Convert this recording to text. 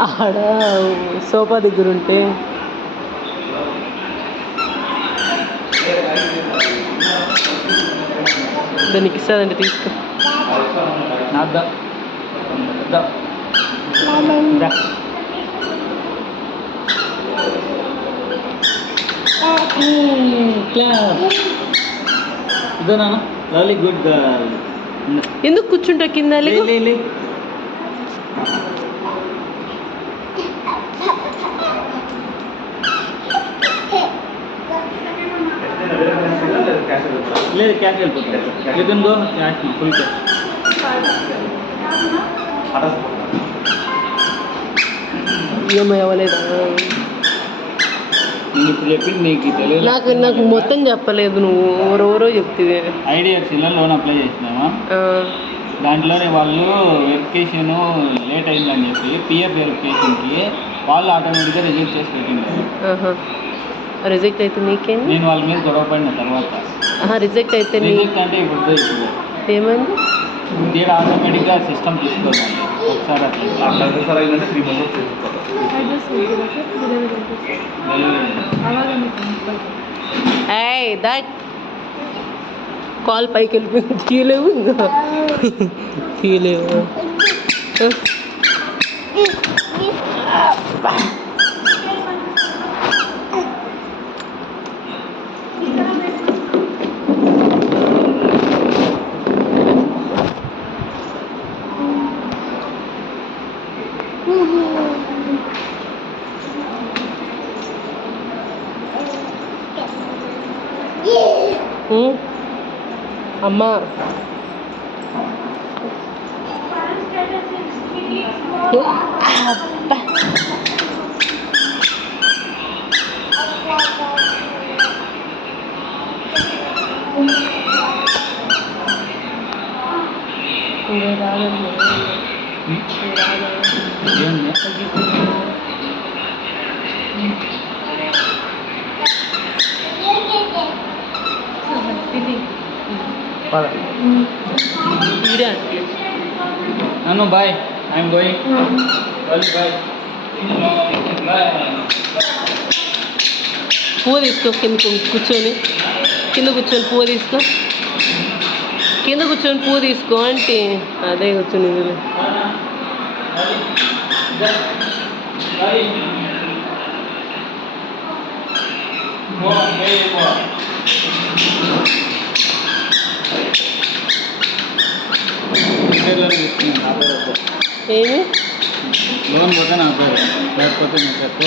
ఆడ సోఫా దగ్గర ఉంటే దానికి ఇస్తుందంటే తీసుకో. ఇదో నాన్న లవ్లీ గుడ్ గర్ల్. ఎందుకు కూర్చుంటా కింద? లేదు క్యాష్ వెళ్ళిపోతుంది. You can go cash full cash. EMI అవ్వలేదా? నేను ఇప్పుడు చెప్పింది నీకు తెలియదు. నాకు మొత్తం చెప్పలేదు, నువ్వు ఎవరెవరో చెప్తివి. ఐడిఎఫ్సిలో లోన్ అప్లై చేసినామా, దాంట్లోనే వాళ్ళు వెరిఫికేషన్ లేట్ అయిందని చెప్పి పిఎఫ్ వెరిఫికేషన్కి వాళ్ళు ఆటోమేటిక్గా రిజెక్ట్ చేసి పెట్టింది. రిజెక్ట్ అయితే నీకేంటి? నేను వాళ్ళ మీద గొడవ పడిన తర్వాత రిజెక్ట్ అయితే రిజెక్ట్ అంటే ఇప్పుడు ఏమైంది? ఇక్కడ ఆటోమేటిక్గా సిస్టమ్ తీసుకోవాలి. ఒకసారి అట్లా అయిందంటే 3 months దట్ కాల్ పైకి వెళ్ళిపోయింది. తీయలేవు ఇంకా తీయలేవు. అమ్మా నన్ను బాయ్, ఐఎమ్ గోయింగ్. బాయ్. పువ్వు తీసుకో, కింద కూర్చొని పువ్వు తీసుకో, కింద కూర్చొని పువ్వు తీసుకో అంటే అదే కూర్చొని ఏమి లోన్ పోతే నా పేరు, లేకపోతే నేను చెప్పు.